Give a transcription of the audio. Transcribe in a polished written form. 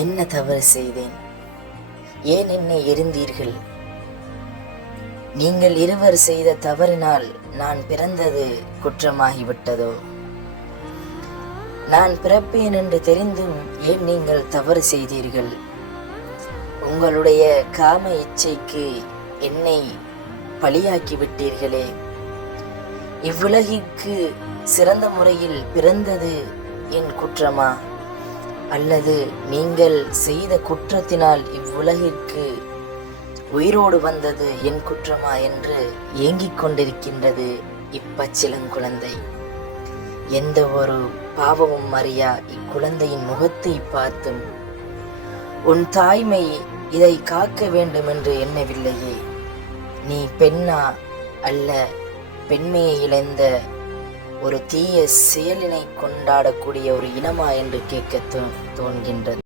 என்ன தவறு செய்தேன்? ஏன் என்னை எறிந்தீர்கள்? நீங்கள் இருவர் செய்த தவறினால் நான் பிறந்தது குற்றமாகிவிட்டதோ? நான் பிறப்பேன் என்று தெரிந்தும் ஏன் நீங்கள் தவறு செய்தீர்கள்? உங்களுடைய காம இச்சைக்கு என்னை பலியாக்கி விட்டீர்களே. இவ்வுலகிற்கு சிறந்த முறையில் பிறந்தது என் குற்றமா, அல்லது நீங்கள் செய்த குற்றத்தினால் இவ்வுலகிற்கு உயிரோடு வந்தது என் குற்றமா என்று ஏங்கிக் கொண்டிருக்கின்றது இப்பச்சிலங்குழந்தை. எந்த ஒரு பாவமும் அறியா இக்குழந்தையின் முகத்தை பார்த்தும் உன் தாய்மை இதை காக்க வேண்டும் என்று எண்ணவில்லையே. நீ பெண்ணா அல்ல பெண்மையை இழந்த ஒரு தீய செயலினை கொண்டாடக்கூடிய ஒரு இனமா என்று கேட்க தோன்கின்றது.